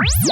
What's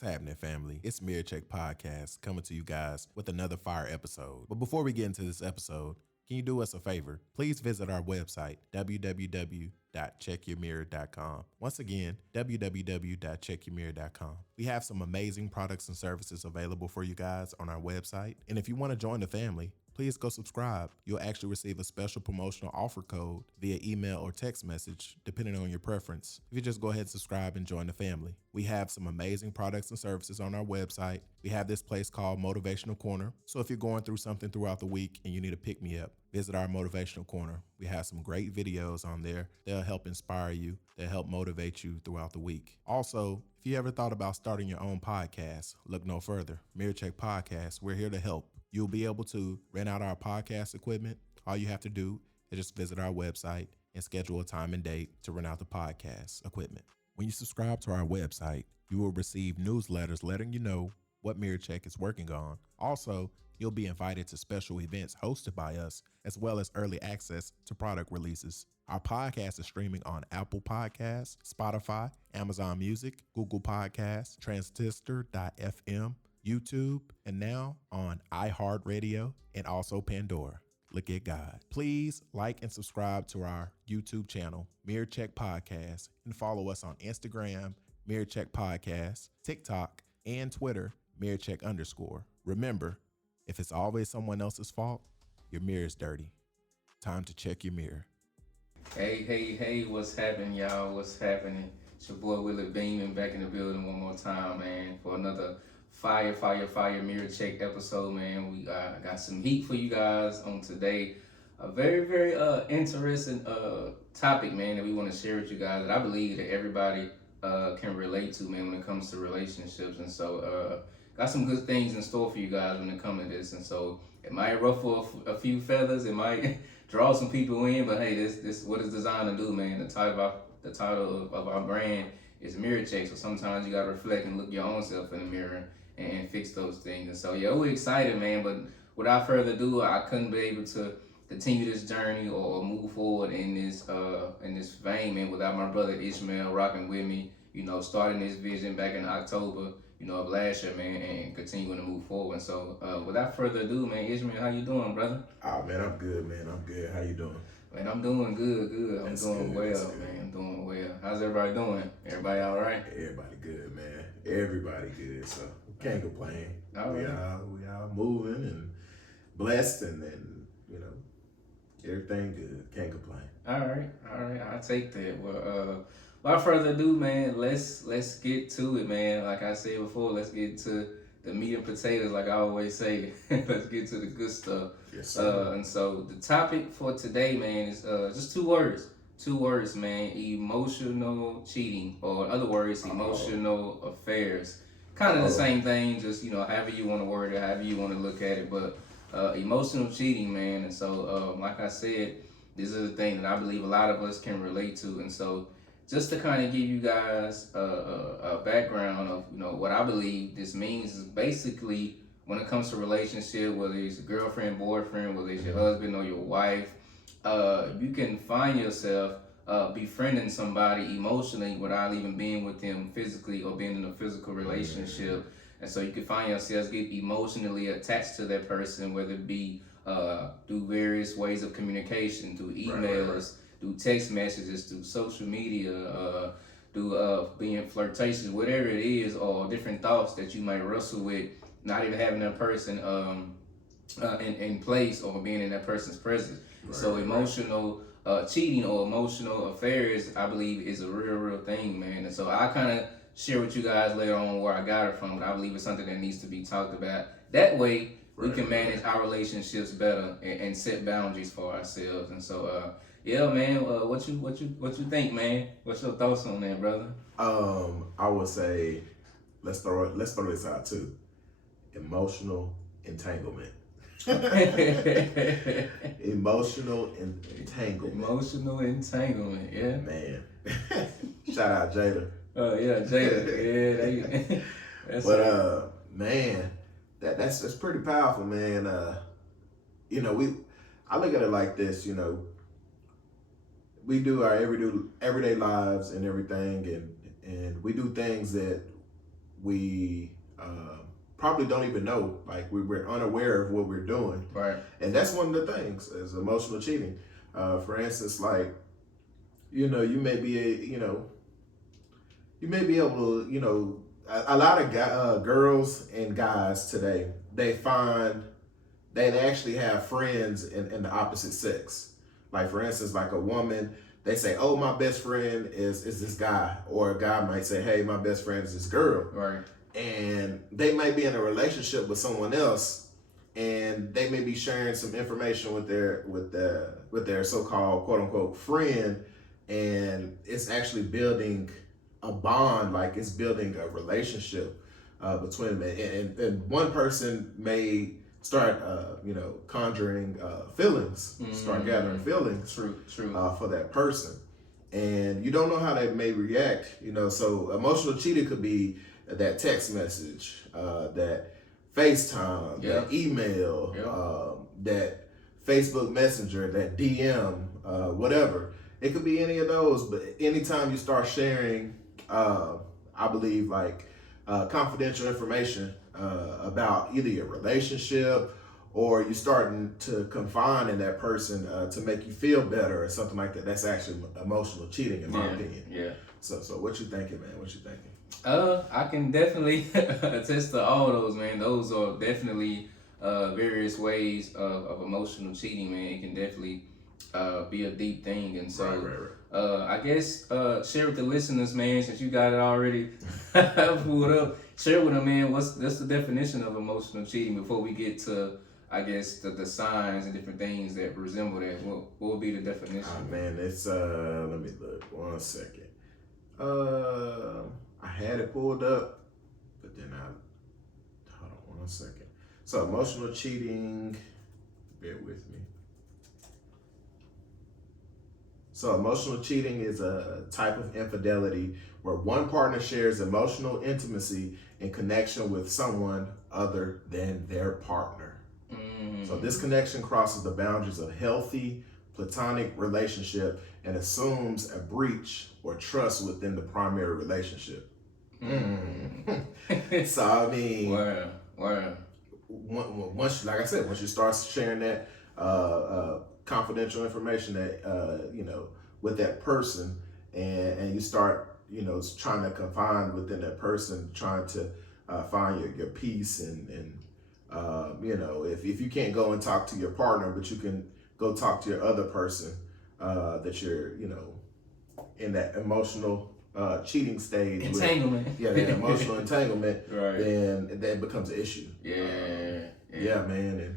happening, family? It's Mirror Check Podcast coming to you guys with another fire episode. But before we get into this episode, can you do us a favor? Please visit our website, www.checkyourmirror.com. Once again, www.checkyourmirror.com. We have some amazing products and services available for you guys on our website. And if you want to join the family, please go subscribe. You'll actually receive a special promotional offer code via email or text message, depending on your preference. If you just go ahead and subscribe and join the family. We have some amazing products and services on our website. We have this place called Motivational Corner. So if you're going through something throughout the week and you need a pick-me-up, visit our Motivational Corner. We have some great videos on there. They'll help inspire you. They'll help motivate you throughout the week. Also, if you ever thought about starting your own podcast, look no further. Mirror Check Podcast, we're here to help. You'll be able to rent out our podcast equipment. All you have to do is just visit our website and schedule a time and date to rent out the podcast equipment. When you subscribe to our website, you will receive newsletters letting you know what Mirror Check is working on. Also, you'll be invited to special events hosted by us, as well as early access to product releases. Our podcast is streaming on Apple Podcasts, Spotify, Amazon Music, Google Podcasts, Transistor.fm, YouTube, and now on iHeartRadio and also Pandora. Look at God. Please like and subscribe to our YouTube channel, Mirror Check Podcast, and follow us on Instagram, Mirror Check Podcast, TikTok, and Twitter, Mirror Check _. Remember, if it's always someone else's fault, your mirror is dirty. Time to check your mirror. Hey, what's happening, y'all? What's happening? It's your boy Willie Beeman back in the building one more time, man, for another fire Mirror Check episode, man. We got some heat for you guys on today. A very interesting topic, man, that we want to share with you guys that I believe that everybody can relate to, man, when it comes to relationships. And so got some good things in store for you guys when it comes to this. And so it might ruffle a few feathers, it might draw some people in, but hey, this what it's designed to do, man. The title of our brand is Mirror Check. So sometimes you gotta reflect and look your own self in the mirror and fix those things. And so yeah, we're excited, man. But without further ado, I couldn't be able to continue this journey or move forward in this vein, man, without my brother Ishmael rocking with me. You know, starting this vision back in October, of last year, man, and continuing to move forward. And so without further ado, man, Ishmael, how you doing, brother? Oh man, I'm good, man. I'm good. How you doing? Man, I'm doing good. I'm doing good. Well, man. I'm doing well. How's everybody doing? Everybody all right? Everybody good, man. Everybody good. So can't complain. All right. We all moving and blessed and everything good. Can't complain. All right. I'll take that. Well, without further ado, man, let's get to it, man. Like I said before, let's get to the meat and potatoes, like I always say. Let's get to the good stuff. Yes, sir. And so the topic for today, man, is just two words. Two words, man. Emotional cheating, or in other words, emotional affairs. Kind of the same thing, just, however you want to word it, however you want to look at it, but emotional cheating, man. And so, like I said, this is a thing that I believe a lot of us can relate to. And so just to kind of give you guys a background of, what I believe this means is basically when it comes to relationship, whether it's a girlfriend, boyfriend, whether it's your husband or your wife, you can find yourself befriending somebody emotionally without even being with them physically or being in a physical relationship. And so you can find yourselves get emotionally attached to that person, whether it be through various ways of communication, through emails, through text messages, through social media, through being flirtatious, whatever it is, or different thoughts that you might wrestle with, not even having that person in place or being in that person's presence. So emotional cheating or emotional affairs, I believe, is a real thing, man. And so I kind of share with you guys later on where I got it from, but I believe it's something that needs to be talked about. That way, we can manage our relationships better and set boundaries for ourselves. And so, yeah, man, what you think, man? What's your thoughts on that, brother? I would say let's throw this out too. Emotional entanglement. Emotional entanglement. Emotional entanglement, yeah. Man. Shout out Jada. Oh yeah, Jada. Yeah, but man, that's pretty powerful, man. You know, I look at it like this. You know, we do our everyday lives and everything, and we do things that we probably don't even know. Like we're unaware of what we're doing, Right. and that's one of the things is emotional cheating. For instance, like you know, you may be you may be able to, you know, a lot of girls and guys today, they actually have friends in the opposite sex. Like for instance, like a woman, they say, "Oh, my best friend is this guy," or a guy might say, "Hey, my best friend is this girl," Right. and they might be in a relationship with someone else, and they may be sharing some information with their so-called quote unquote friend, and it's actually building a bond, like it's building a relationship between them, and one person may start conjuring feelings, start gathering feelings True. for that person, and you don't know how they may react, you know. So emotional cheating could be that text message, that FaceTime, that email, that Facebook Messenger, that DM, whatever. It could be any of those, but anytime you start sharing, I believe, like confidential information about either your relationship or you starting to confide in that person to make you feel better or something like that, that's actually emotional cheating, in my opinion. Yeah. So what you thinking, man? What you thinking? I can definitely attest to all those, man. Those are definitely various ways of emotional cheating, man. It can definitely be a deep thing, and so right. I guess share with the listeners, man, since you got it already pulled up. Share with them, man, what's the definition of emotional cheating before we get to, I guess, the signs and different things that resemble that. What would be the definition? Man, it's let me look 1 second. I had it pulled up, but then hold on 1 second. So emotional cheating, bear with me. So emotional cheating is a type of infidelity where one partner shares emotional intimacy and connection with someone other than their partner. So this connection crosses the boundaries of healthy platonic relationship and assumes a breach or trust within the primary relationship. So I mean, wow. Once, like I said, once you start sharing that confidential information that with that person, and you start trying to confine within that person, trying to find your peace, and if you can't go and talk to your partner, but you can go talk to your other person that you're in that emotional cheating stage entanglement with, that emotional entanglement, right, then that becomes an issue. Yeah, man. And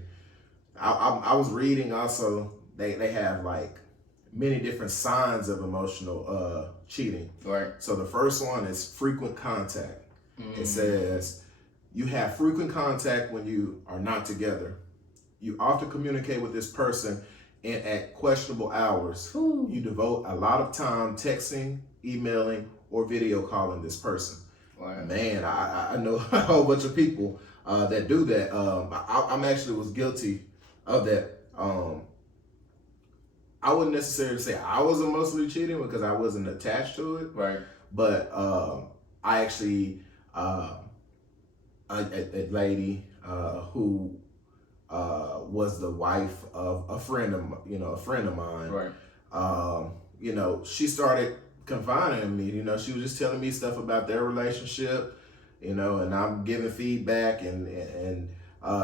I was reading also, they have like many different signs of emotional cheating. Right. So the first one is frequent contact. It says you have frequent contact when you are not together. You often communicate with this person and at questionable hours. You devote a lot of time texting, emailing, or video calling this person. Wow. Man, I know a whole bunch of people that do that. I'm actually was guilty of that. I wouldn't necessarily say I was emotionally cheating because I wasn't attached to it. Right. But I actually, a lady who was the wife of a friend of mine. Right. She started confiding in me. She was just telling me stuff about their relationship. And I'm giving feedback, and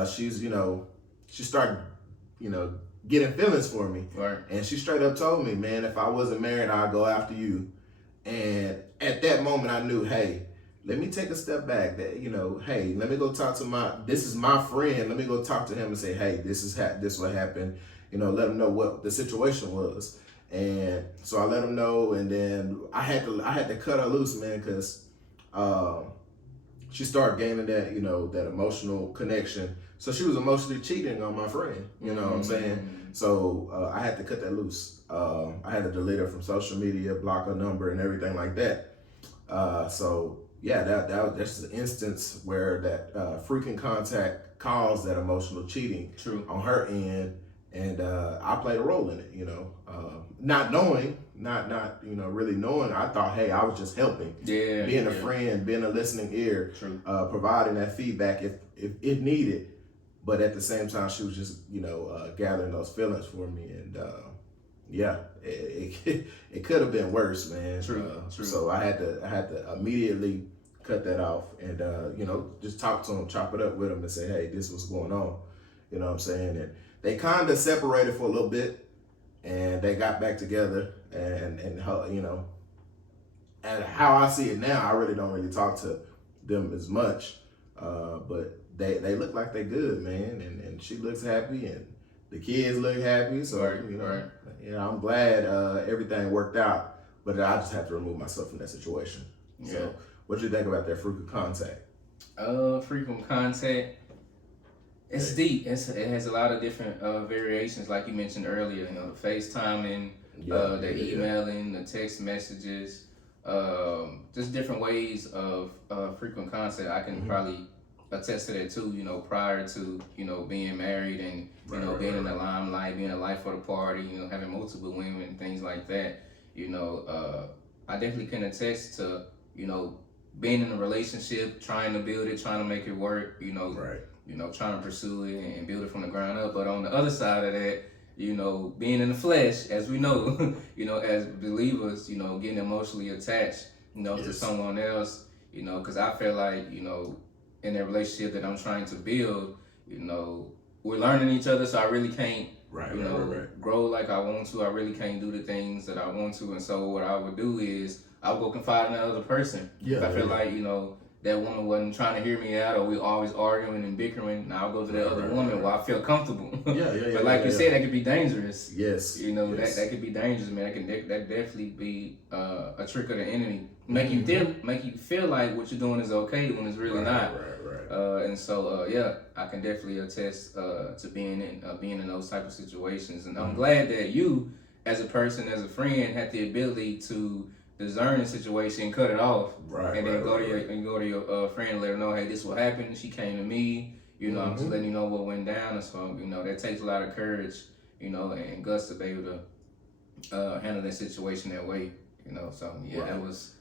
she's she started getting feelings for me. Right. And she straight up told me, man, if I wasn't married, I'd go after you. And at that moment, I knew, hey, let me take a step back. That hey, let me go talk to this is my friend. Let me go talk to him and say, hey, this what happened. Let him know what the situation was. And so I let him know, and then I had to cut her loose, man, because she started gaining that that emotional connection. So she was emotionally cheating on my friend. You know what I'm saying? So I had to cut that loose. I had to delete her from social media, block her number, and everything like that. So yeah, that's an instance where that frequent contact caused that emotional cheating True. on her end, and I played a role in it. Not knowing, not really knowing. I thought, hey, I was just helping, being a friend, being a listening ear, True. Providing that feedback if it needed. But at the same time, she was just gathering those feelings for me, and yeah, it could have been worse, man. True. So I had to immediately cut that off, and just talk to him, chop it up with him, and say, hey, this was going on. You know what I'm saying? And they kind of separated for a little bit, and they got back together, and and how I see it now, I really don't really talk to them as much, but they look like they good, man, and she looks happy, and the kids look happy, so right. I'm glad everything worked out, but I just have to remove myself from that situation. Yeah. So, what you think about that frequent contact? Frequent contact. It's deep. It has a lot of different variations, like you mentioned earlier. The FaceTiming, the emailing, the text messages, just different ways of frequent contact. I can probably attest to that too. Prior to being married and being in the limelight, being a life of the party, having multiple women and things like that. I definitely can attest to being in a relationship, trying to build it, trying to make it work. Trying to pursue it and build it from the ground up. But on the other side of that, being in the flesh, as we know, as believers, getting emotionally attached, to someone else, because I feel like, in that relationship that I'm trying to build, we're learning each other, so I really can't, grow like I want to. I really can't do the things that I want to. And so what I would do is I'll go confide in another person. If I feel like, that woman wasn't trying to hear me out, or we always arguing and bickering, and I'll go to that other woman where I feel comfortable. But like you said, that could be dangerous. Yes. That could be dangerous, man. That definitely be a trick of the enemy. Make you feel like what you're doing is okay when it's really not. And so I can definitely attest to being in those type of situations. And I'm glad that you, as a person, as a friend, had the ability to discern the situation, cut it off, and then go to your friend and let her know, hey, this what happened. She came to me. I'm just letting you know what went down. And so that takes a lot of courage, and guts to be able to handle that situation that way. So that was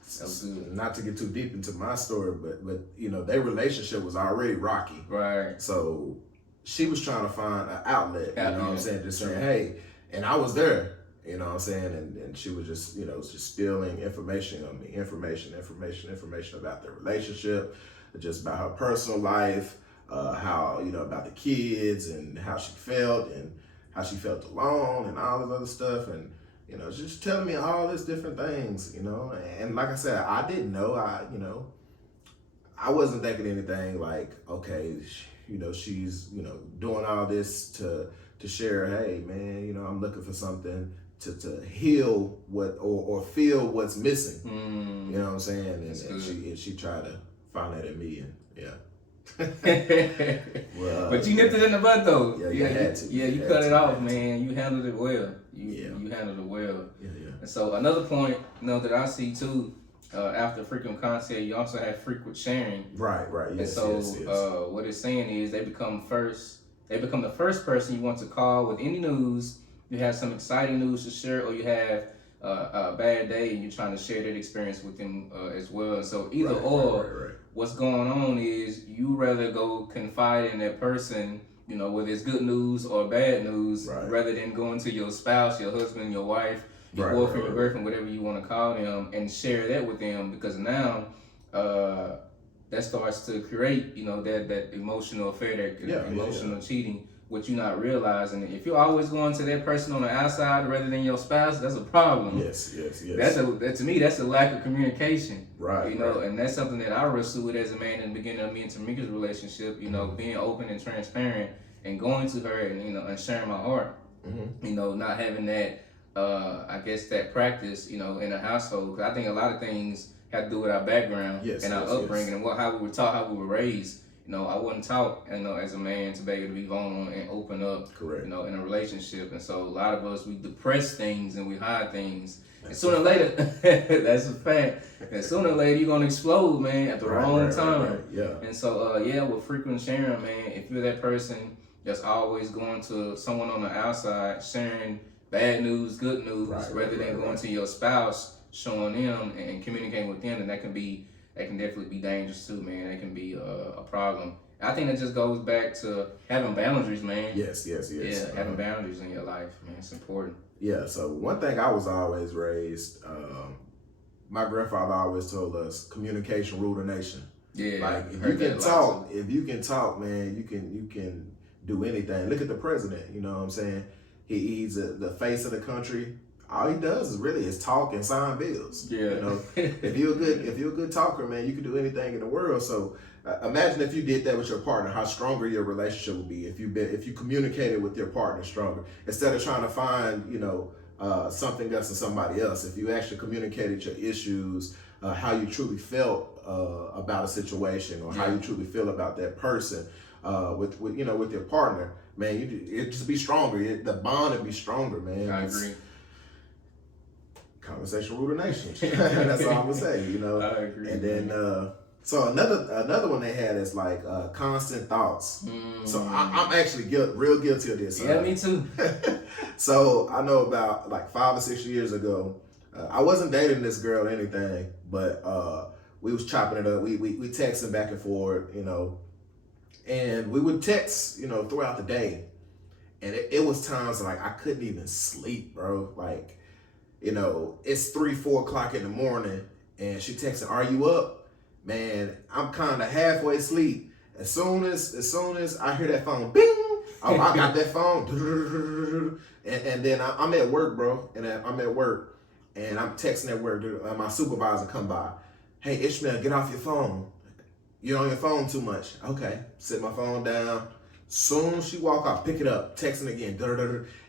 good. Not to get too deep into my story, but their relationship was already rocky. Right. So she was trying to find an outlet. What I'm saying? Just saying, hey, and I was there. You know what I'm saying? And she was just, just spilling information on me, information about their relationship, just about her personal life, how, about the kids and how she felt alone and all this other stuff. And, just telling me all these different things, and like I said, I didn't know, I wasn't thinking anything like, okay, she's, doing all this to share, hey man, I'm looking for something to heal what or feel what's missing. You know what I'm saying? And she tried to find that in me, and well, but you nipped it in the bud though. Yeah, you had to. Yeah, you cut it off, man. You handled it well. You handled it well. Yeah. And so another point, that I see too, after frequent contact, you also have frequent sharing. Right. Yes, and so what it's saying is they become the first person you want to call with any news. You have some exciting news to share, or you have a bad day and you're trying to share that experience with them as well. And so either what's going on is you rather go confide in that person, whether it's good news or bad news, rather than going to your spouse, your husband, your wife, your boyfriend, your girlfriend, whatever you want to call them, and share that with them, because now that starts to create, that emotional affair, that emotional cheating, what you're not realizing. If you're always going to that person on the outside rather than your spouse, that's a problem. Yes. To me, that's a lack of communication. Right. And that's something that I wrestled with as a man in the beginning of me and Tamika's relationship. Being open and transparent and going to her and and sharing my heart. Not having that, I guess that practice, in a household. Because I think a lot of things have to do with our background and our upbringing and how we were taught, how we were raised. I wasn't taught, as a man to be able to be vulnerable and open up, Correct. In a relationship. And so a lot of us, we depress things and we hide things. And sooner or later, that's a fact. And sooner or later, you're gonna explode, man, at the wrong time. Right. Yeah. And so, with frequent sharing, man, if you're that person that's always going to someone on the outside sharing bad news, good news, rather than going to your spouse, showing them and communicating with them, then that can definitely be dangerous too, man. That can be a problem. I think that just goes back to having boundaries, man. Yes. Yeah, having boundaries in your life, man. It's important. Yeah, so one thing I was always raised, my grandfather always told us, communication rule the nation. Yeah, like if you can talk, man, you can do anything. Look at the president. You know what I'm saying? He's the face of the country. All he does is talk and sign bills. Yeah. You know, if you're a good talker, man, you can do anything in the world. So imagine if you did that with your partner, how stronger your relationship would be if you communicated with your partner stronger instead of trying to find something else in somebody else. If you actually communicated your issues, how you truly felt about a situation, or how you truly feel about that person with your partner, man, it'd just be stronger. The bond would be stronger, man. I agree. Conversation rule the nation. That's all I'm gonna say. You know. I agree. And then. So another one they had is like constant thoughts. So I'm actually real guilty of this. Yeah, me too. So I know about like 5 or 6 years ago, I wasn't dating this girl or anything, but we was chopping it up. We texting back and forth, and we would text, throughout the day. And it was times like I couldn't even sleep, bro. Like, it's 3-4 o'clock in the morning, and she texting, "Are you up?" Man, I'm kind of halfway asleep. As soon as I hear that phone, bing, I got that phone, and then I'm at work, bro, and I'm at work, and I'm texting at work. My supervisor come by, "Hey, Ishmael, get off your phone. You're on your phone too much." Okay, sit my phone down. Soon she walk off, pick it up, texting again,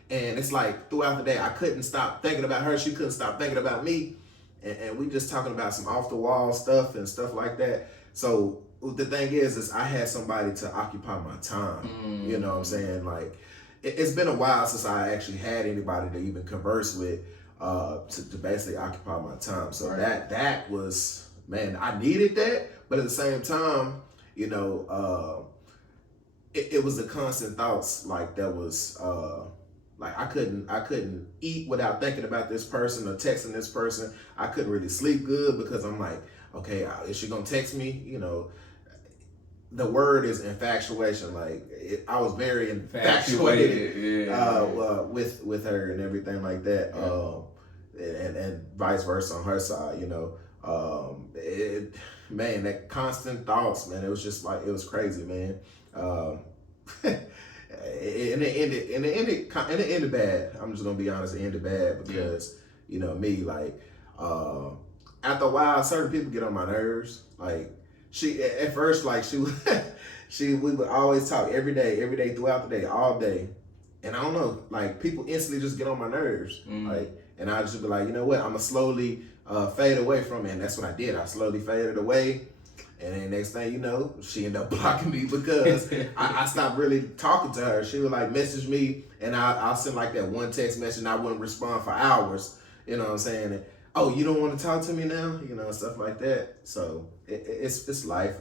and it's like throughout the day, I couldn't stop thinking about her. She couldn't stop thinking about me. And we just talking about some off the wall stuff and stuff like that. So the thing is I had somebody to occupy my time. You know what I'm saying? Like it's been a while since I actually had anybody to even converse with to basically occupy my time. So that was, man, I needed that, but at the same time, it was the constant thoughts like that was. Like I couldn't eat without thinking about this person or texting this person. I couldn't really sleep good because I'm like, okay, is she gonna text me? The word is infatuation. Like I was very infatuated with her and everything like that. And vice versa on her side. Man, that constant thoughts, man. It was just like it was crazy, man. And it ended bad. I'm just gonna be honest, it ended bad because me, like after a while certain people get on my nerves. Like she at first, like we would always talk every day throughout the day, all day. And I don't know, like people instantly just get on my nerves. Like, and I just be like, you know what, I'm gonna slowly fade away from it. And that's what I did. I slowly faded away. And then next thing you know, she ended up blocking me because I stopped really talking to her. She would like message me, and I'll send like that one text message, and I wouldn't respond for hours. You know what I'm saying? And, "Oh, you don't want to talk to me now?" Stuff like that. So it's life,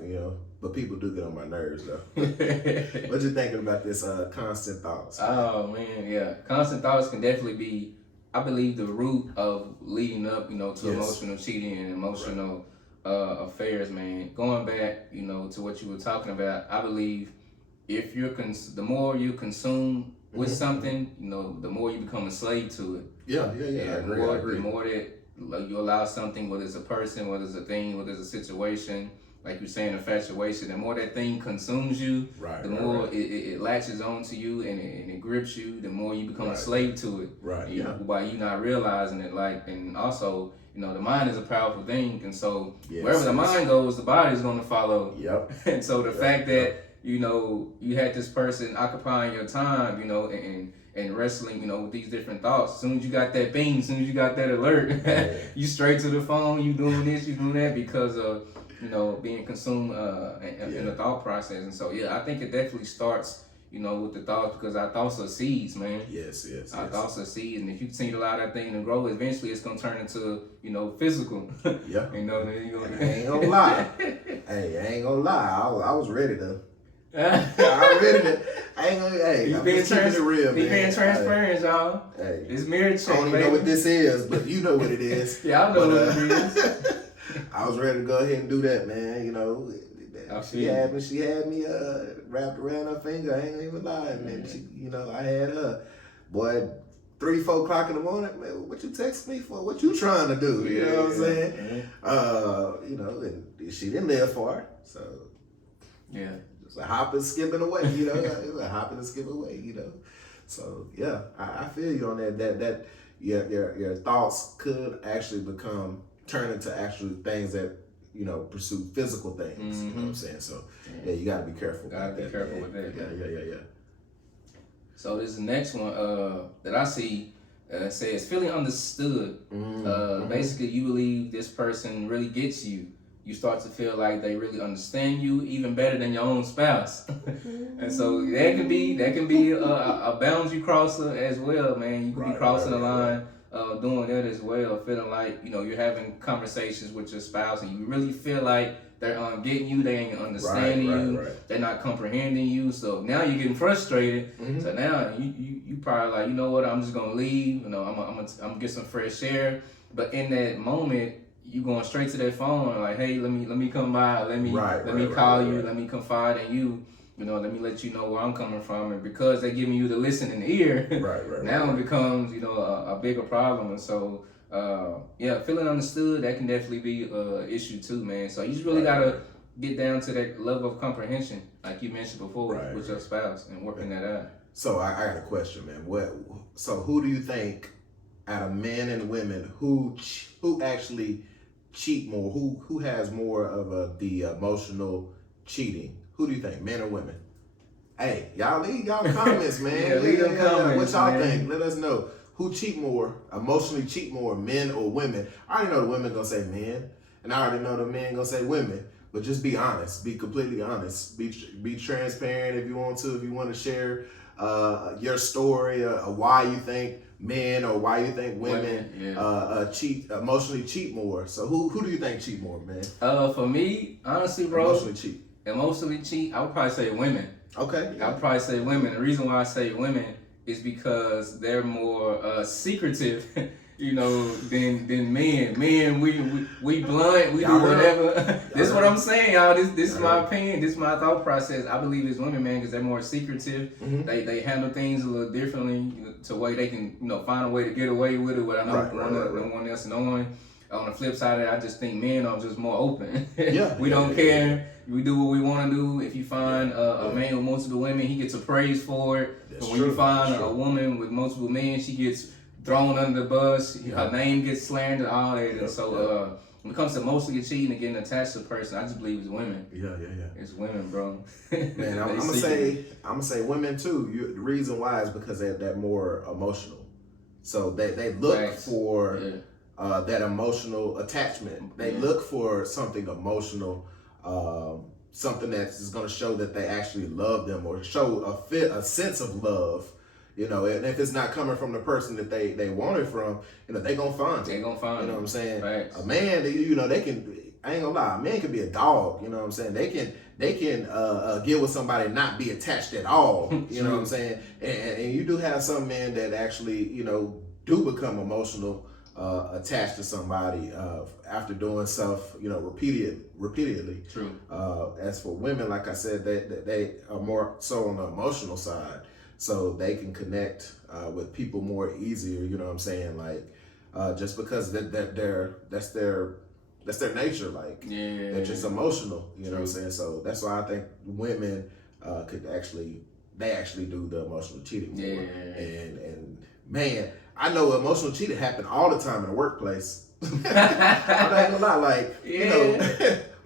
But people do get on my nerves though. What you thinking about this constant thoughts? Oh man, yeah. Constant thoughts can definitely be, I believe, the root of leading up, to emotional cheating and emotional affairs, man. Going back, to what you were talking about, I believe if the more you consume with something, the more you become a slave to it. Yeah. I agree. The more that you allow something, whether it's a person, whether it's a thing, whether it's a situation, like you're saying, infatuation, the more that thing consumes you, the more it latches onto you and it grips you, the more you become a slave to it. While you not realizing it, and also, the mind is a powerful thing, and so wherever the mind goes, the body is going to follow. And so the fact that you had this person occupying your time, and wrestling, with these different thoughts. As soon as you got that ping, as soon as you got that alert, you straight to the phone. You doing this, you doing that because of being consumed in the thought process. And so I think it definitely starts with the thoughts, because our thoughts are seeds, man. Yes. Our thoughts are seeds, and if you continue to allow that thing to grow, eventually it's gonna turn into, physical. Yeah. Then you I ain't gonna lie. Hey, I ain't gonna lie. I was ready to. I'm ready to. I ain't gonna. Hey, He's I'm being just keeping it real, man. He's being transparent, y'all. Hey, It's mirror check, I don't even know what this is, but you know what it is. Yeah, I know what it is. I was ready to go ahead and do that, man. She had me wrapped around her finger. I ain't even lying, and then she, I had her. Boy, 3-4 o'clock in the morning, man, what you text me for? What you trying to do? You know what I'm saying? And she didn't live far, so yeah, it's a hop and skipping away. It's a hop and skip away. So yeah, I feel you on that your thoughts could actually turn into actual things that pursue physical things. You know what I'm saying? So yeah, you gotta be careful. Gotta be careful with that. Yeah. So this is the next one that I see says feeling understood. Basically, you believe this person really gets you. You start to feel like they really understand you even better than your own spouse. And so that can be a boundary crosser as well, man. You can be crossing the line. Doing that as well, feeling like you're having conversations with your spouse and you really feel like they're getting you, they ain't understanding you, they're not comprehending you. So now you're getting frustrated. So now you probably like, you know what, I'm just gonna leave. I'm gonna get some fresh air. But in that moment, you going straight to that phone like, hey, let me come by, let me call you, let me confide in you. Let me let you know where I'm coming from, and because they're giving you the listening ear, now it becomes, a bigger problem. And so, feeling understood, that can definitely be an issue too, man. So you just really gotta get down to that level of comprehension, like you mentioned before, with your spouse and working that out. So I got a question, man. So who do you think, out of men and women, who actually cheat more? Who has more of the emotional cheating? Who do you think, men or women? Hey, y'all leave y'all comments, man. Leave them comments, what y'all man. think? Let us know. Who emotionally cheat more, men or women? I already know the women gonna say men, and I already know the men gonna say women. But just be honest. Be completely honest. Be transparent if you want to. If you want to share your story, why you think men or why you think women emotionally cheat more. So who do you think cheat more, man? For me, honestly, bro, emotionally cheat, I would probably say women. Okay. I would probably say women. The reason why I say women is because they're more secretive, than men. Men, we blunt, we do whatever. This is what I'm saying, y'all. This is my opinion. This is my thought process. I believe it's women, man, because they're more secretive. They handle things a little differently to where they can, find a way to get away with it without no one else knowing. On the flip side of that, I just think men are just more open. We don't care. We do what we want to do. If you find a man with multiple women, he gets appraised for it. But when you find a woman with multiple men, she gets thrown under the bus. Her name gets slandered, all that. And so when it comes to mostly cheating and getting attached to a person, I just believe it's women. Yeah. It's women, bro. Man, I'm gonna say women too. The reason why is because they're more emotional. So they look for that emotional attachment. They look for something emotional, something that's going to show that they actually love them or show a sense of love. And if it's not coming from the person that they want it from, they gonna find it. They gonna find it. You know what I'm saying? Facts. A man, they can. I ain't gonna lie. A man can be a dog. You know what I'm saying? They can get with somebody and not be attached at all. You know what I'm saying? And you do have some men that actually do become emotional, attached to somebody after doing stuff repeatedly. True. As for women, like I said, they are more so on the emotional side. So they can connect with people more easier, you know what I'm saying? Like, just because that's their nature, like they're just emotional, you know what I'm saying? So that's why I think women they actually do the emotional cheating more. And man, I know emotional cheating happen all the time in the workplace. I'm not gonna lie, like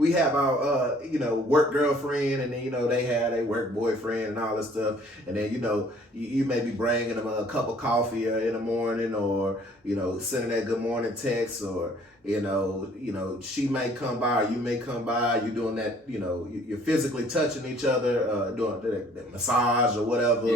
we have our work girlfriend, and then they had a work boyfriend and all this stuff, and then you may be bringing them a cup of coffee in the morning, or sending that good morning text, or she may come by, or you may come by, you're doing that, you're physically touching each other, doing that massage or whatever,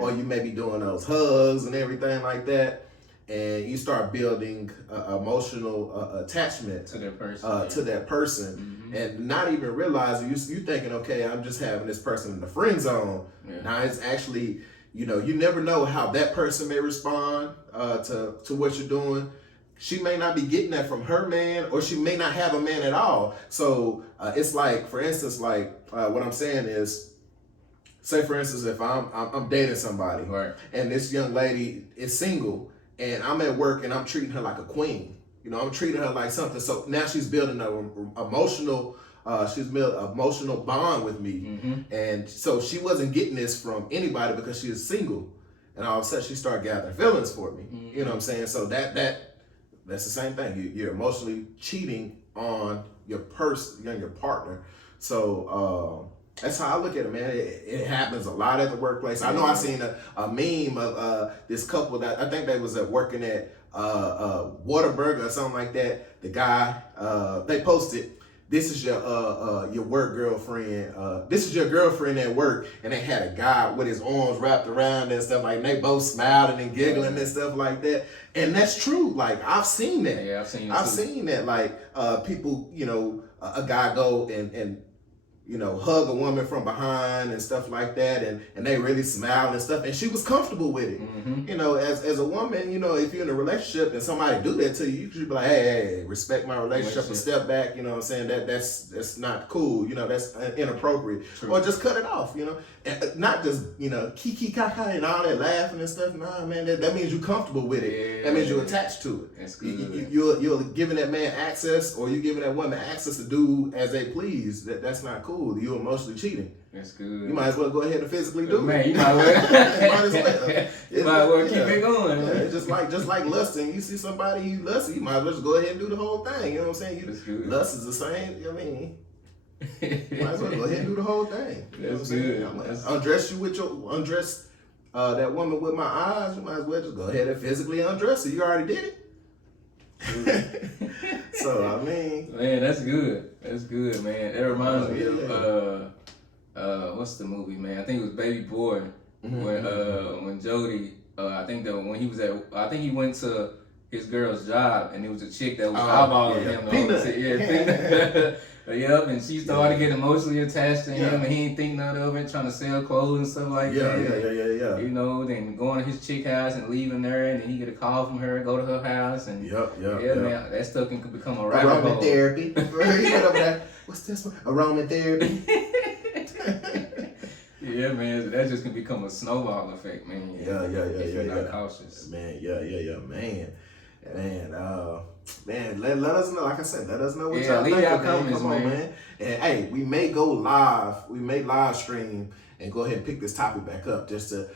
or you may be doing those hugs and everything like that, and you start building emotional attachment to that person, and not even realizing you thinking, okay, I'm just having this person in the friend zone. Now it's actually, you never know how that person may respond to what you're doing. She may not be getting that from her man, or she may not have a man at all. So it's like, for instance, what I'm saying is, say for instance, if I'm dating somebody, right, and this young lady is single, and I'm at work and I'm treating her like a queen. I'm treating her like something. So now she's building an emotional bond with me, and so she wasn't getting this from anybody because she is single, and all of a sudden she started gathering feelings for me. You know what I'm saying? So that's the same thing. You're emotionally cheating on your person, your partner. So that's how I look at it, man. It happens a lot at the workplace. I know I seen a meme of this couple that I think they was working at Whataburger or something like that. The guy, they posted, this is your work girlfriend. This is your girlfriend at work, and they had a guy with his arms wrapped around and stuff, like, and they both smiling and giggling and stuff like that. And that's true. Like, I've seen that. Yeah, I've seen that. Like, people, a guy go and hug a woman from behind and stuff like that, and they really smile and stuff, and she was comfortable with it. As a woman, if you're in a relationship and somebody do that to you, you should be like, hey, respect my relationship and step back. You know what I'm saying? That's not cool. That's inappropriate. True. Or just cut it off. And not just kiki kaka and all that laughing and stuff. Nah, man, that means you're comfortable with it. That means you're attached to it. That's good. You're giving that man access, or you're giving that woman access to do as they please. That's not cool. You're emotionally cheating. That's good. You might as well go ahead and physically do it. Man, you might as well. Keep it going. Yeah, it's just like lusting. You see somebody you lust, you might as well just go ahead and do the whole thing. You know what I'm saying? Lust is the same. I mean, you might as well go ahead and do the whole thing. That's good. Undress that woman with my eyes. You might as well just go ahead and physically undress her. You already did it. So I mean, man, that's good. That's good, man. That reminds me of what's the movie, man? I think it was Baby Boy. When Jody, I think he went to his girl's job, and it was a chick that was eyeballing him. Yep, and she started getting emotionally attached to him, and he ain't think none of it, trying to sell clothes and stuff like that. Then going to his chick house and leaving there, and then he get a call from her, go to her house, and man, that stuff can become a rabbit hole. Aromatherapy. What's this one? Aromatherapy. Yeah, man, that just can become a snowball effect, man. If you're not cautious. Man, man. Man, let us know. Like I said, let us know what y'all think. Comments, Come on, man. And hey, we may go live. We may live stream and go ahead and pick this topic back up just to,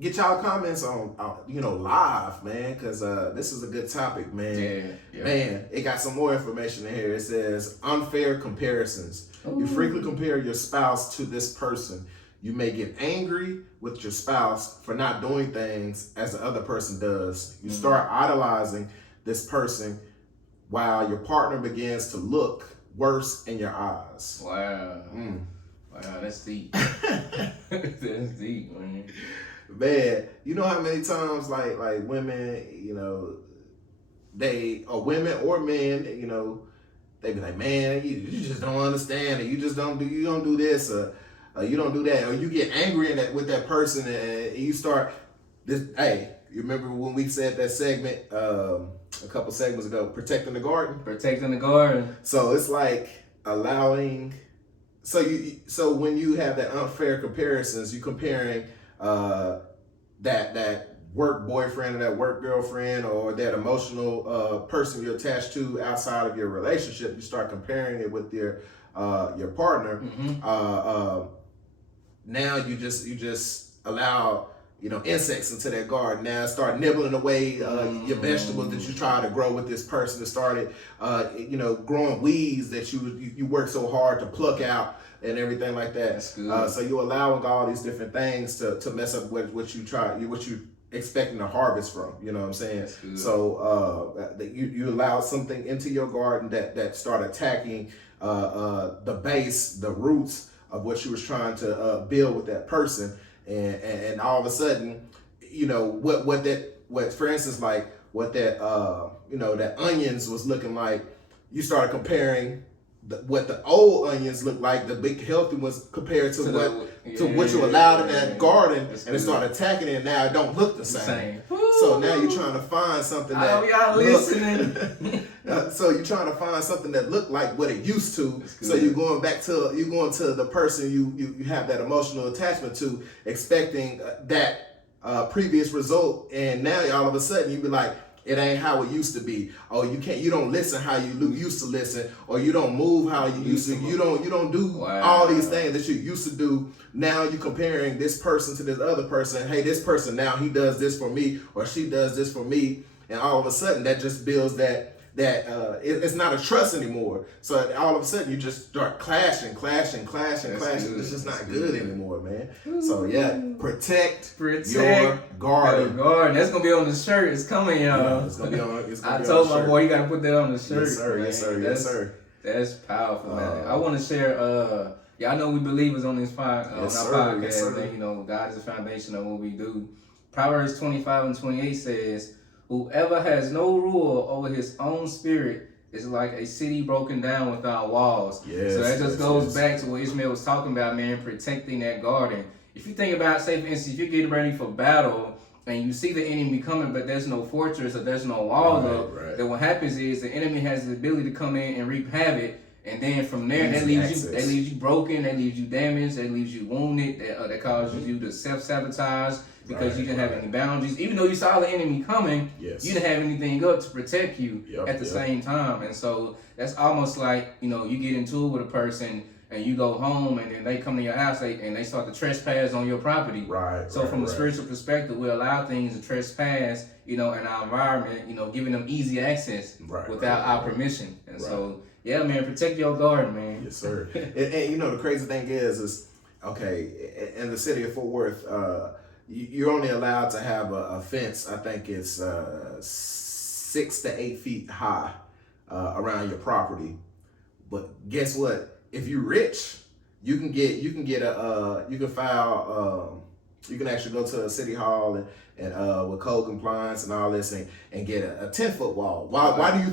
get y'all comments on, live, man, because this is a good topic, man. Yeah. Man, it got some more information in here. It says unfair comparisons. Ooh. You frequently compare your spouse to this person. You may get angry with your spouse for not doing things as the other person does. You start idolizing this person while your partner begins to look worse in your eyes. Wow. Wow, that's deep. That's deep, man. Man, you know how many times like women, women or men, they be like, man, you just don't understand, and you don't do this, or you don't do that, or you get angry with that person, and you start this. Hey, you remember when we said that segment a couple segments ago, protecting the garden? Protecting the garden. So it's like allowing. So when you have that unfair comparisons, you comparing that work boyfriend or that work girlfriend or that emotional person you're attached to outside of your relationship. You start comparing it with your partner. Now you just allow insects into their garden. Now start nibbling away your vegetables that you try to grow with this person that started, growing weeds that you work so hard to pluck out and everything like that. That's good. So you're allowing all these different things to mess up what you expecting to harvest from. You know what I'm saying? So you allow something into your garden that start attacking the base, the roots of what you was trying to build with that person. And all of a sudden, what for instance, like what that that onions was looking like, you started comparing what the old onions looked like, the big healthy ones, compared to what you allowed in that garden, and it started attacking it, and now it don't look the same. So now you're trying to find something that y'all listening. So you're trying to find something that looked like what it used to. So you're going to the person you have that emotional attachment to, expecting that previous result, and now all of a sudden you be like, it ain't how it used to be. Oh, you don't listen how you used to listen, or you don't move how you used to. You don't do all these things that you used to do. Now you're comparing this person to this other person. Hey, this person now, he does this for me, or she does this for me, and all of a sudden that just builds that it's not a trust anymore. So all of a sudden you just start clashing. It's just not good anymore, man. So yeah, protect your garden. That's gonna be on the shirt. It's coming, y'all. Yeah, it's gonna be on. I told my boy, you gotta put that on the shirt. Yes, sir. That's powerful, man. I want to share. Y'all know we believers on this podcast. Yes, sir. And, God is the foundation of what we do. Proverbs 25:28 says, "Whoever has no rule over his own spirit is like a city broken down without walls." Yes, so that just goes back to what Ishmael was talking about, man, protecting that garden. If you think about, say for instance, if you're getting ready for battle and you see the enemy coming, but there's no fortress or there's no wall up, then what happens is the enemy has the ability to come in and wreak havoc. And then from there, that leaves you broken, that leaves you damaged, that leaves you wounded, that causes you to self-sabotage because you didn't have any boundaries. Even though you saw the enemy coming, you didn't have anything up to protect you at the same time. And so that's almost like, you get into it with a person and you go home and then they come to your house and they start to trespass on your property. So from a spiritual perspective, we allow things to trespass, in our environment, giving them easy access without our permission. And so, yeah, man, protect your garden, man. Yes, sir. and the crazy thing is okay, in the city of Fort Worth, you're only allowed to have a fence. I think it's 6 to 8 feet high around your property. But guess what? If you're rich, you can file. You can actually go to a city hall and with code compliance and all this and get a 10-foot wall. Why do you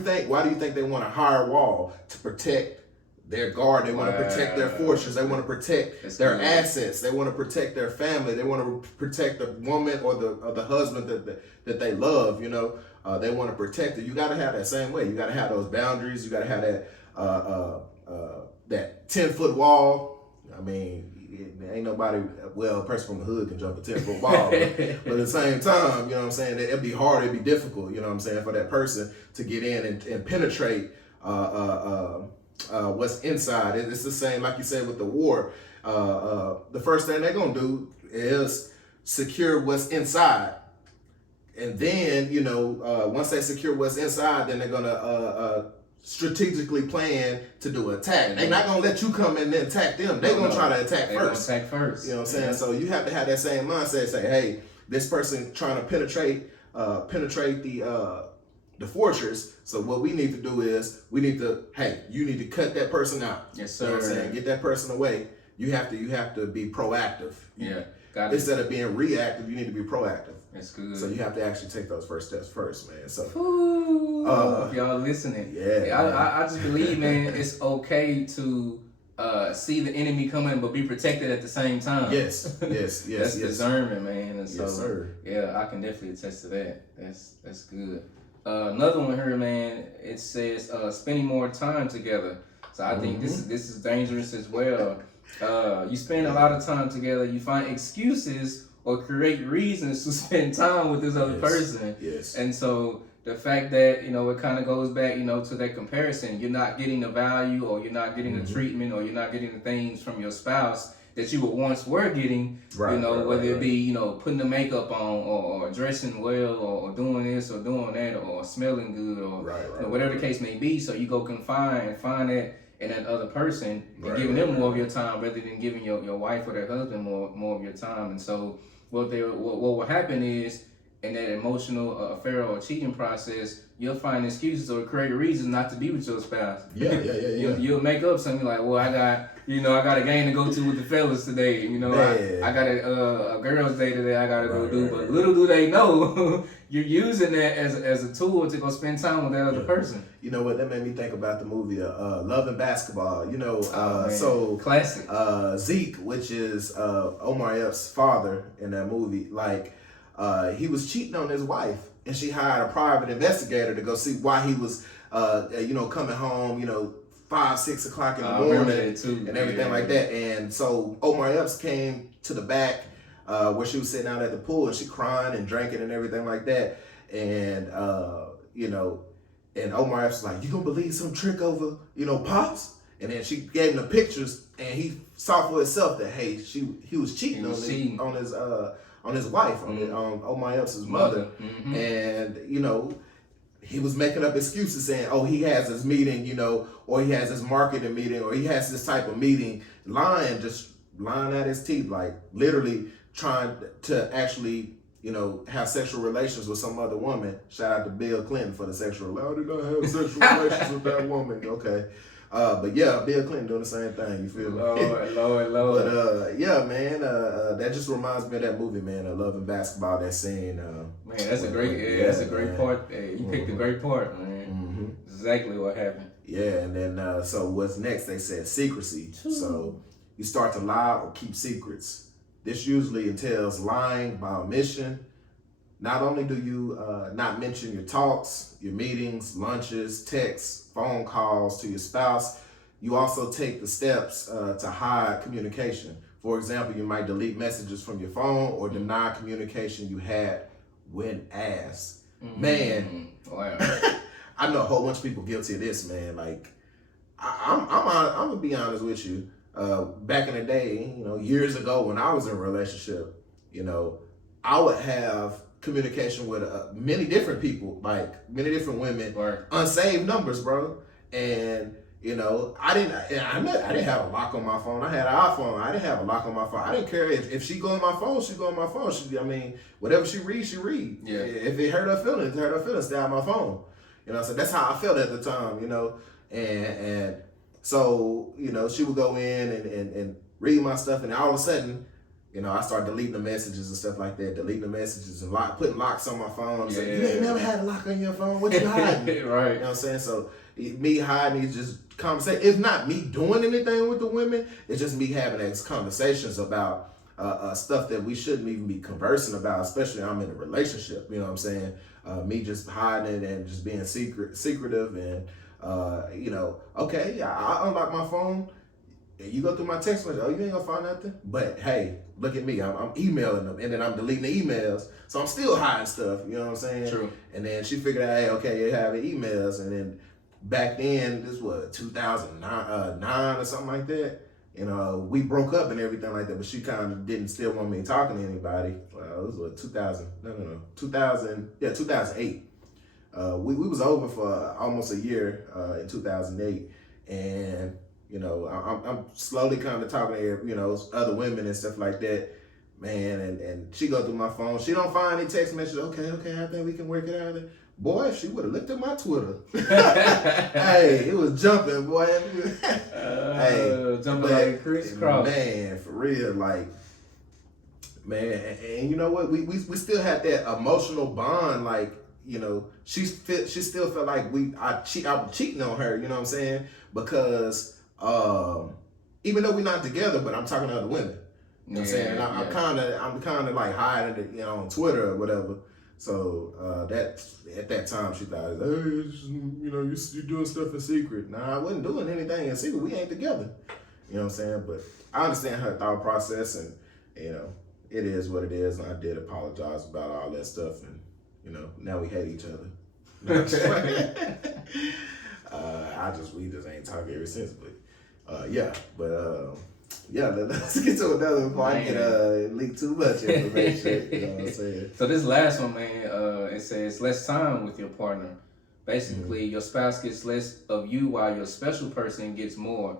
think they want a higher wall to protect their garden? They want to protect their fortress. They want to protect their assets. They want to protect their family. They want to protect the woman or the husband that they love. They want to protect it. You got to have that same way. You got to have those boundaries. You got to have that 10-foot wall. I mean, ain't nobody, a person from the hood can jump a 10-foot wall, but at the same time, it'd be hard, it'd be difficult, for that person to get in and penetrate what's inside. It's the same, like you said, with the war. The first thing they're gonna do is secure what's inside. And then, once they secure what's inside, then they're gonna strategically plan to do an attack. They're not gonna let you come in and attack them. They're gonna try to attack first. Attack first. You know what I'm saying? So you have to have that same mindset. Say, hey, this person trying to penetrate the fortress. So what we need to do is you need to cut that person out. Yes, sir. You know what I'm saying? Get that person away. You have to be proactive. Got it. Instead of being reactive, you need to be proactive. That's good. So you have to actually take those first steps first, man. So if y'all listening, I just believe, man, it's okay to see the enemy coming, but be protected at the same time. Yes. That's discernment, man. And so, yes, sir. Yeah, I can definitely attest to that. That's good. Another one here, man. It says spending more time together. So I think this is dangerous as well. You spend a lot of time together. You find excuses or create reasons to spend time with this other person. Yes. And so the fact that, it kind of goes back, to that comparison. You're not getting the value, or you're not getting the treatment, or you're not getting the things from your spouse that you once were getting, whether it be, putting the makeup on or dressing well or doing this or doing that or smelling good or whatever the case may be. So you go find that in that other person and giving them more of your time rather than giving your wife or their husband more of your time. And so what will happen is, in that emotional affair or cheating process, you'll find excuses or creative reasons not to be with your spouse. You'll make up something like, well, I got a game to go to with the fellas today. I got a girls' day today I got to go do. But little do they know, you're using that as a tool to go spend time with that other person. You know what? That made me think about the movie Love and Basketball. So classic. Zeke, which is Omar Epps' father in that movie, he was cheating on his wife, and she hired a private investigator to go see why he was, coming home, 5, 6 o'clock in the morning and everything like that. And so Omar Epps came to the back where she was sitting out at the pool, and she crying and drinking and everything like that. And, and Omar Epps was like, "You gonna believe some trick over, Pops?" And then she gave him the pictures, and he saw for himself that, hey, he was cheating on his wife, on Omar Epps' mother. And, he was making up excuses saying, oh, he has this meeting, or he has this marketing meeting, or he has this type of meeting, lying at his teeth, literally trying to actually, have sexual relations with some other woman. Shout out to Bill Clinton for the sexual, I did not have sexual relations with that woman. Okay. But yeah, Bill Clinton doing the same thing. You feel me? Lord. But man, that just reminds me of that movie, man. Love and Basketball. That scene. Man, that's a great part. Hey, you picked a great part, man. Exactly what happened. Yeah, and then so what's next? They said secrecy. So you start to lie or keep secrets. This usually entails lying by omission. Not only do you not mention your talks, your meetings, lunches, texts, phone calls to your spouse, you also take the steps to hide communication. For example, you might delete messages from your phone or deny communication you had when asked. Man, wow. I know a whole bunch of people guilty of this, man. I'm gonna be honest with you. Back in the day, years ago when I was in a relationship, I would have communication with many different people, many different women, unsaved numbers, bro. And I didn't have a lock on my phone. I had an iPhone. I didn't have a lock on my phone. I didn't care if she go on my phone. She go on my phone. Whatever she reads, she read. Yeah. If it hurt her feelings, stay on my phone. So that's how I felt at the time. And so she would go in and read my stuff, and all of a sudden, I started deleting the messages and stuff like that, and putting locks on my phone. So, you ain't never had a lock on your phone. What you hiding? Right. You know what I'm saying? So me hiding is just conversation. It's not me doing anything with the women. It's just me having these conversations about stuff that we shouldn't even be conversing about, especially I'm in a relationship. You know what I'm saying? Me just hiding it and just being secretive and, okay, I unlock my phone. And you go through my text message, you ain't gonna find nothing. But hey, look at me, I'm emailing them, and then I'm deleting the emails. So I'm still hiding stuff, you know what I'm saying? True. And then she figured out, hey, okay, you're having emails. And then back then, this was 2009 or something like that. We broke up and everything like that, but she kind of didn't still want me talking to anybody. It was what, 2008. We was over for almost a year in 2008. And I'm slowly kind of talking to other women and stuff like that, man. And she go through my phone. She don't find any text messages. Okay, I think we can work it out. Boy, if she would have looked at my Twitter. Hey, it was jumping, boy. Jumping like crisscross. Man, for real, man. And you know what? We still had that emotional bond, she still felt like I was cheating on her. You know what I'm saying? Because even though we're not together, but I'm talking to other women. You know what I'm saying? And I'm kind of hiding it, on Twitter or whatever. So that at that time she thought, hey, you doing stuff in secret. Nah, I wasn't doing anything in secret. We ain't together. You know what I'm saying? But I understand her thought process, and it is what it is. And I did apologize about all that stuff, and now we hate each other. No, we just ain't talking ever since. But Yeah, let's get to another before I get leak too much information. You know what I'm saying? So this last one, man, it says less time with your partner. Basically, your spouse gets less of you while your special person gets more.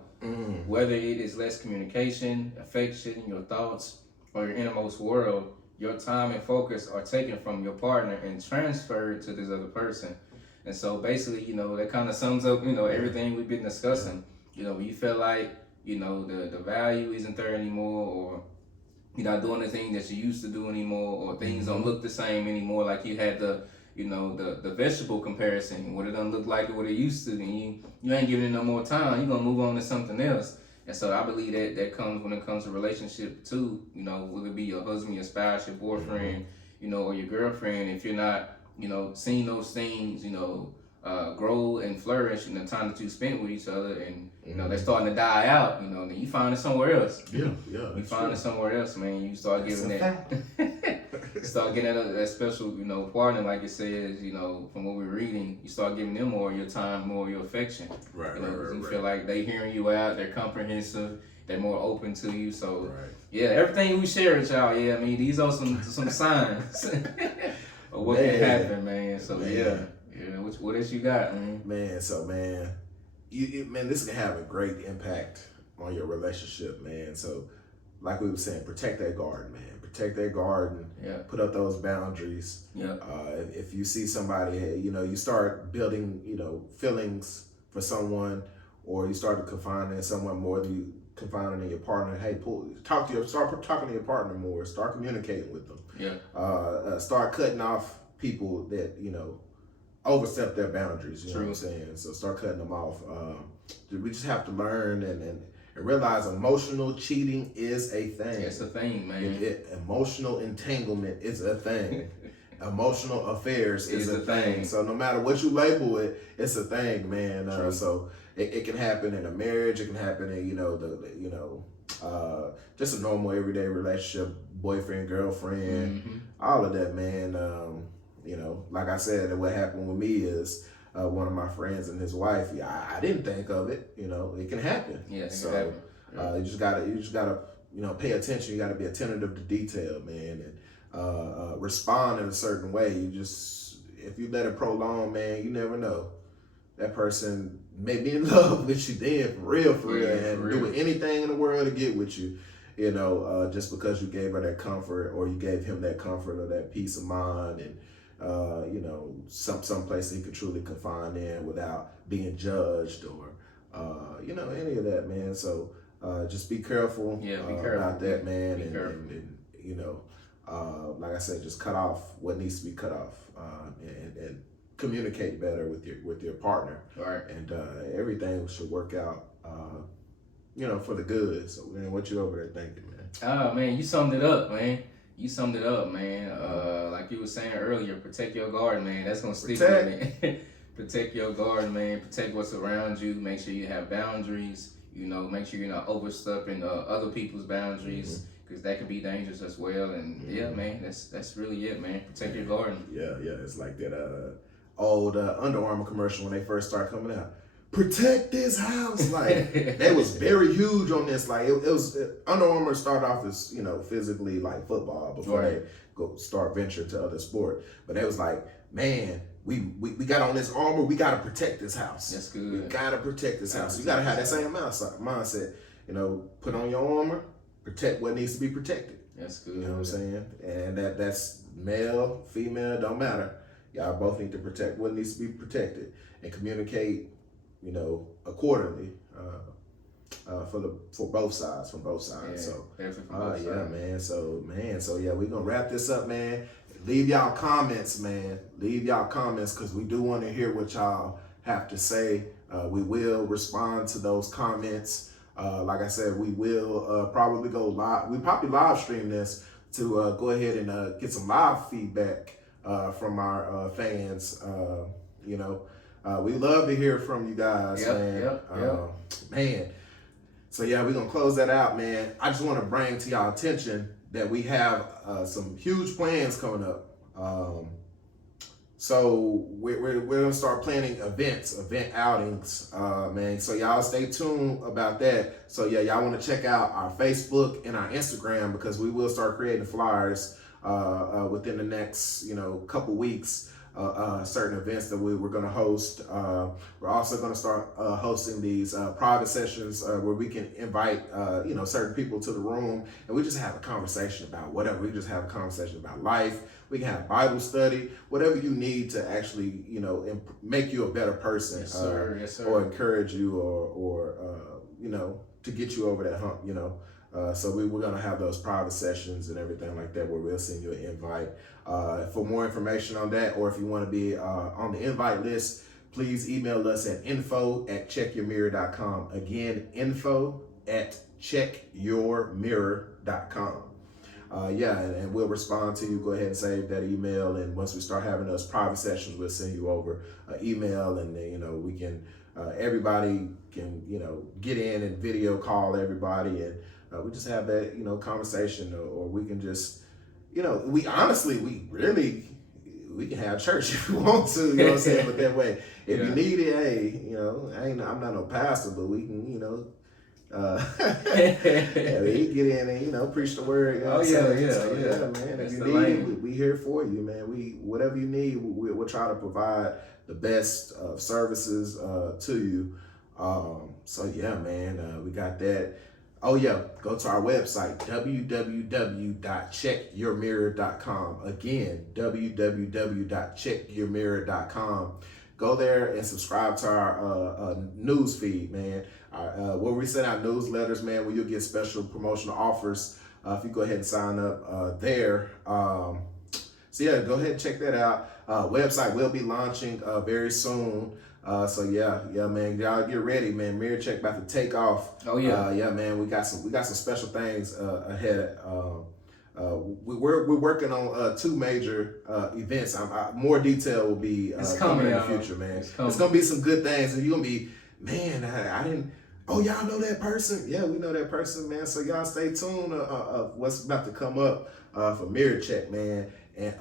Whether it is less communication, affection, your thoughts, or your innermost world, your time and focus are taken from your partner and transferred to this other person. And so basically, that kind of sums up, everything we've been discussing. When you feel like, the value isn't there anymore, or you're not doing the thing that you used to do anymore, or things don't look the same anymore, like you had the vegetable comparison, what it doesn't look like what it used to, and you ain't giving it no more time, you're going to move on to something else. And so I believe that comes when it comes to relationship too, whether it be your husband, your spouse, your boyfriend, or your girlfriend, if you're not, seeing those things, grow and flourish in the time that you spent with each other, and they're starting to die out, then you find it somewhere else. You find it somewhere else, man. You start giving that start getting that special, partner, like it says, from what we're reading, you start giving them more of your time, more of your affection. Right. You feel like they hearing you out, they're comprehensive, they're more open to you. So yeah, everything we share with y'all, I mean, these are some signs of what can happen, man. So yeah, what else you got, man? Man, so man, this can have a great impact on your relationship, man. So like we were saying, protect that garden, man. Protect that garden. Yeah. Put up those boundaries. Yeah. If you see somebody, you start building, feelings for someone, or you start confining someone more than you confining in your partner. Hey, start talking to your partner more. Start communicating with them. Yeah. Start cutting off people that overstep their boundaries. You know what I'm saying? So start cutting them off. We just have to learn and realize emotional cheating is a thing. It's a thing, man. Emotional entanglement is a thing. Emotional affairs is a thing. So no matter what you label it, it's a thing, man. So it can happen in a marriage. It can happen in just a normal everyday relationship, boyfriend, girlfriend, all of that, man. Like I said, what happened with me is one of my friends and his wife. I didn't think of it. It can happen. Yeah, so it can happen. You just gotta pay attention. You gotta be attentive to detail, man, and respond in a certain way. If you let it prolong, man, you never know. That person may be in love with you then, for real, and do anything in the world to get with you. Just because you gave her that comfort, or you gave him that comfort or that peace of mind, and some place he could truly confine in without being judged, or any of that, man. So just be careful, about that, man. And like I said, just cut off what needs to be cut off, and communicate better with your partner. Right. And everything should work out for the good. So man, what you over there thinking, man? Man, you summed it up, man. Like you were saying earlier, protect your garden, man. That's gonna stick with me. Protect your garden, man. Protect what's around you. Make sure you have boundaries. Make sure you're not overstepping other people's boundaries, because that can be dangerous as well. And yeah, man, that's really it, man. Protect your garden. Yeah. It's like that old Under Armour commercial when they first started coming out. Protect this house. Like, they was very huge on this. Like, it was Under Armour started off as physically like football before they go start venture to other sport. But they was like, man, we got on this armor. We got to protect this house. That's good. We got to protect this house. You got to have that same mindset. Put on your armor, protect what needs to be protected. That's good. You know what I'm saying? And that's male, female, don't matter. Y'all both need to protect what needs to be protected and communicate, accordingly, for both sides, from both sides. Man. So yeah, we're gonna wrap this up, man. Leave y'all comments, man. Because we do want to hear what y'all have to say. We will respond to those comments. Like I said, we will probably go live. We probably live stream this to go ahead and get some live feedback from our fans. We love to hear from you guys, man. Man. So yeah, we're gonna close that out, man. I just want to bring to y'all attention that we have some huge plans coming up. So we're gonna start planning event outings, man. So y'all stay tuned about that. So yeah, y'all want to check out our Facebook and our Instagram because we will start creating flyers within the next couple weeks. Certain events that we're going to host. We're also going to start hosting these private sessions where we can invite certain people to the room and we just have a conversation about whatever. We just have a conversation about life. We can have Bible study, whatever you need to actually make you a better person. Yes, sir. Yes, sir. Or encourage you or to get you over that hump. So we're going to have those private sessions and everything like that where we'll send you an invite. For more information on that, or if you want to be on the invite list, please email us at info@checkyourmirror.com. Again, info@checkyourmirror.com. And we'll respond to you. Go ahead and save that email. And once we start having those private sessions, we'll send you over an email and then, we can, everybody can, get in and video call everybody. And we just have that, conversation or we can just, we can have church if we want to, you know what I'm saying? But that way, if you need it, hey, I'm not no pastor, but we can, we get in and, preach the word. Yeah, man. If you need it, we here for you, man. Whatever you need, we'll try to provide the best services to you. We got that. Oh yeah, go to our website, www.checkyourmirror.com. Again, www.checkyourmirror.com. Go there and subscribe to our news feed, man. Where we send out newsletters, man, where you'll get special promotional offers. If you go ahead and sign up there. Go ahead and check that out. Website will be launching very soon. Man, y'all get ready, man. Mirror Check about to take off. Oh yeah, man. We got some special things ahead. We're working on two major events. More detail will be coming in the future, man. It's gonna be some good things, and you're gonna be, man. I didn't. Oh, y'all know that person? Yeah, we know that person, man. So y'all stay tuned of what's about to come up for Mirror Check, man. And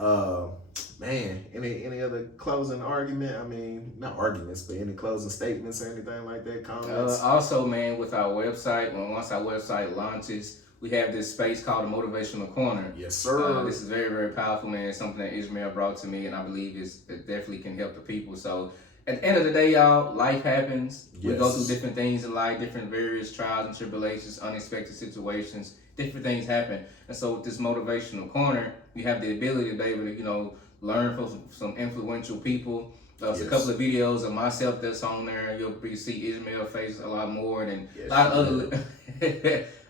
man, any other closing argument? I mean, not arguments, but any closing statements or anything like that, comments? Also, man, with our website, once our website launches, we have this space called the Motivational Corner. Yes, sir. This is very, very powerful, man. It's something that Ishmael brought to me, and I believe it definitely can help the people. So at the end of the day, y'all, life happens. Yes. We go through different things in life, different various trials and tribulations, unexpected situations, different things happen. And so with this Motivational Corner, we have the ability to be able to, learn from some influential people. There's a couple of videos of myself that's on there. You'll see Ishmael face a lot more, and a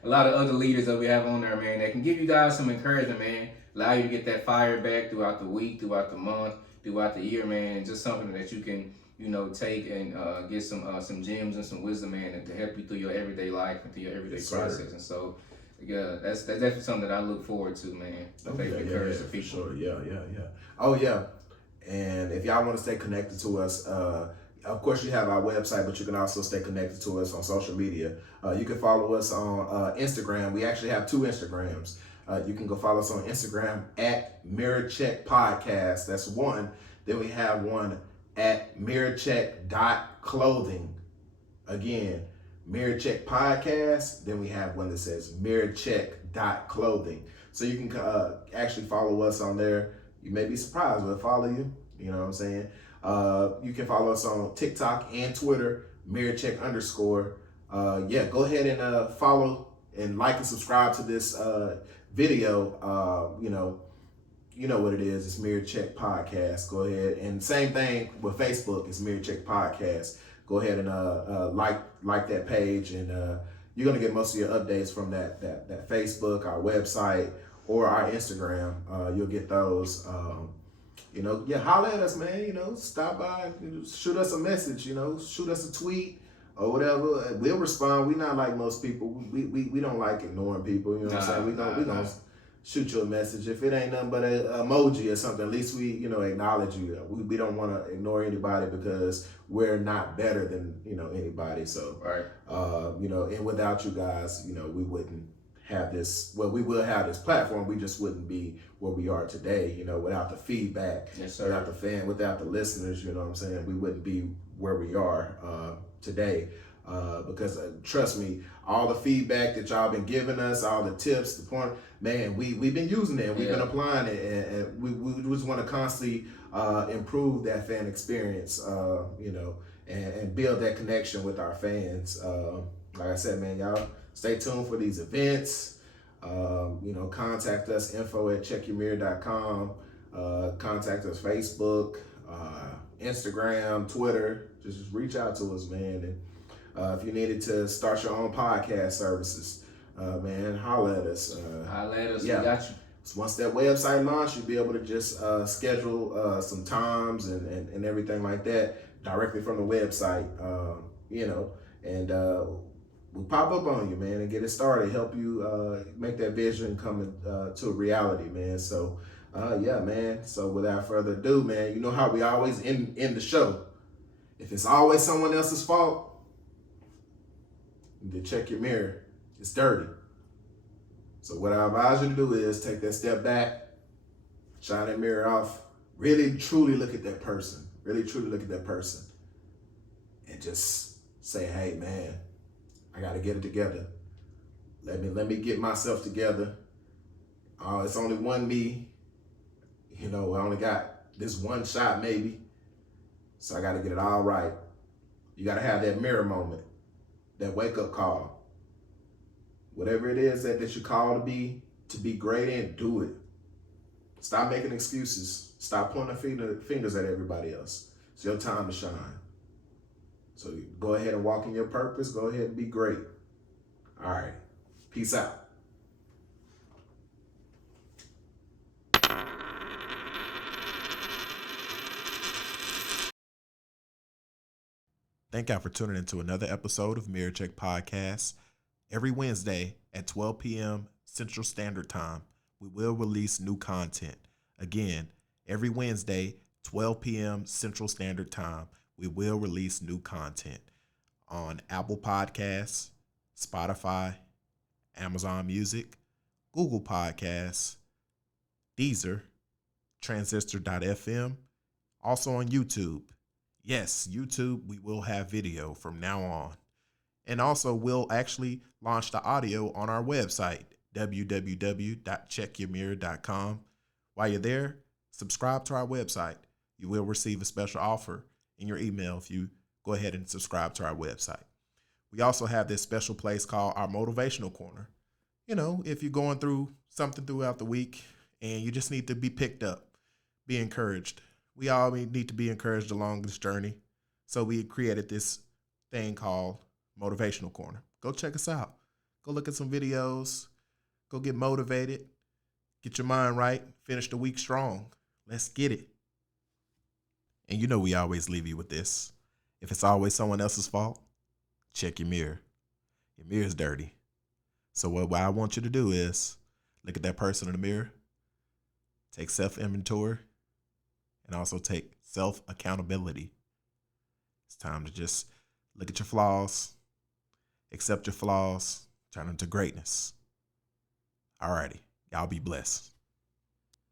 lot of other leaders that we have on there, man, that can give you guys some encouragement, man. Allow you to get that fire back throughout the week, throughout the month, throughout the year, man. And just something that you can, take and get some gems and some wisdom, man, and to help you through your everyday life and through your everyday process. And so, yeah, that's definitely something that I look forward to, man. Encourage the people. Sure. Yeah. Oh yeah. And if y'all want to stay connected to us, of course you have our website, but you can also stay connected to us on social media. You can follow us on Instagram. We actually have 2 Instagrams. You can go follow us on Instagram at Mirror Check Podcast. That's one. Then we have one at mirrorcheck.clothing. Again, Mirror Check Podcast. Then we have one that says mirrorcheck.clothing. So you can actually follow us on there. You may be surprised we'll follow you. You know what I'm saying? You can follow us on TikTok and Twitter, mirrorcheck_. Go ahead and follow and like and subscribe to this video. You know what it is. It's Mirror Check Podcast. Go ahead. And same thing with Facebook. It's Mirror Check Podcast. Go ahead and like that page, and you're gonna get most of your updates from that Facebook, our website, or our Instagram. You'll get those. Holler at us, man. Stop by, shoot us a message. Shoot us a tweet or whatever. We'll respond. We not like most people. We don't like ignoring people. You know what I'm saying? We gonna shoot you a message. If it ain't nothing but an emoji or something, at least we acknowledge you. We don't want to ignore anybody because we're not better than anybody. So right. And without you guys, we wouldn't have this, well, we will have this platform, we just wouldn't be where we are today, you know, without the feedback, yes, sir. without the listeners, you know what I'm saying? We wouldn't be where we are today. Because trust me, all the feedback that y'all been giving us, all the tips, the point, man, we've been using it, we've been applying it, and we just want to constantly improve that fan experience, you know, and build that connection with our fans. Like I said, man, y'all stay tuned for these events. You know, contact us, info@checkyourmirror.com. Contact us Facebook, Instagram, Twitter. Just reach out to us, man. And if you needed to start your own podcast services, man, holler at us. Yeah. We got you. So once that website launches, you'll be able to just schedule some times and everything like that directly from the website, you know, and we'll pop up on you, man, and get it started, help you make that vision come to a reality, man. So, yeah, man. So without further ado, man, you know how we always end the show. If it's always someone else's fault, then check your mirror. It's dirty. So what I advise you to do is take that step back, shine that mirror off, really truly look at that person, and just say, hey, man, I got to get it together. Let me get myself together. It's only one me. You know, I only got this one shot maybe. So I got to get it all right. You got to have that mirror moment, that wake up call. Whatever it is that you call to be great in, do it. Stop making excuses. Stop pointing fingers at everybody else. It's your time to shine. So go ahead and walk in your purpose. Go ahead and be great. All right. Peace out. Thank y'all for tuning into another episode of Mirror Check Podcast. Every Wednesday at 12 p.m. Central Standard Time, we will release new content. Again, every Wednesday, 12 p.m. Central Standard Time, we will release new content on Apple Podcasts, Spotify, Amazon Music, Google Podcasts, Deezer, Transistor.fm, also on YouTube. Yes, YouTube, we will have video from now on. And also, we'll actually launch the audio on our website, www.checkyourmirror.com. While you're there, subscribe to our website. You will receive a special offer in your email if you go ahead and subscribe to our website. We also have this special place called our Motivational Corner. You know, if you're going through something throughout the week and you just need to be picked up, be encouraged. We all need to be encouraged along this journey. So we created this thing called Motivational Corner. Go check us out. Go look at some videos. Go get motivated. Get your mind right. Finish the week strong. Let's get it. And you know we always leave you with this. If it's always someone else's fault, check your mirror. Your mirror's dirty. So what I want you to do is look at that person in the mirror, take self-inventory, and also take self-accountability. It's time to just look at your flaws, accept your flaws, turn them to greatness. Alrighty, y'all be blessed.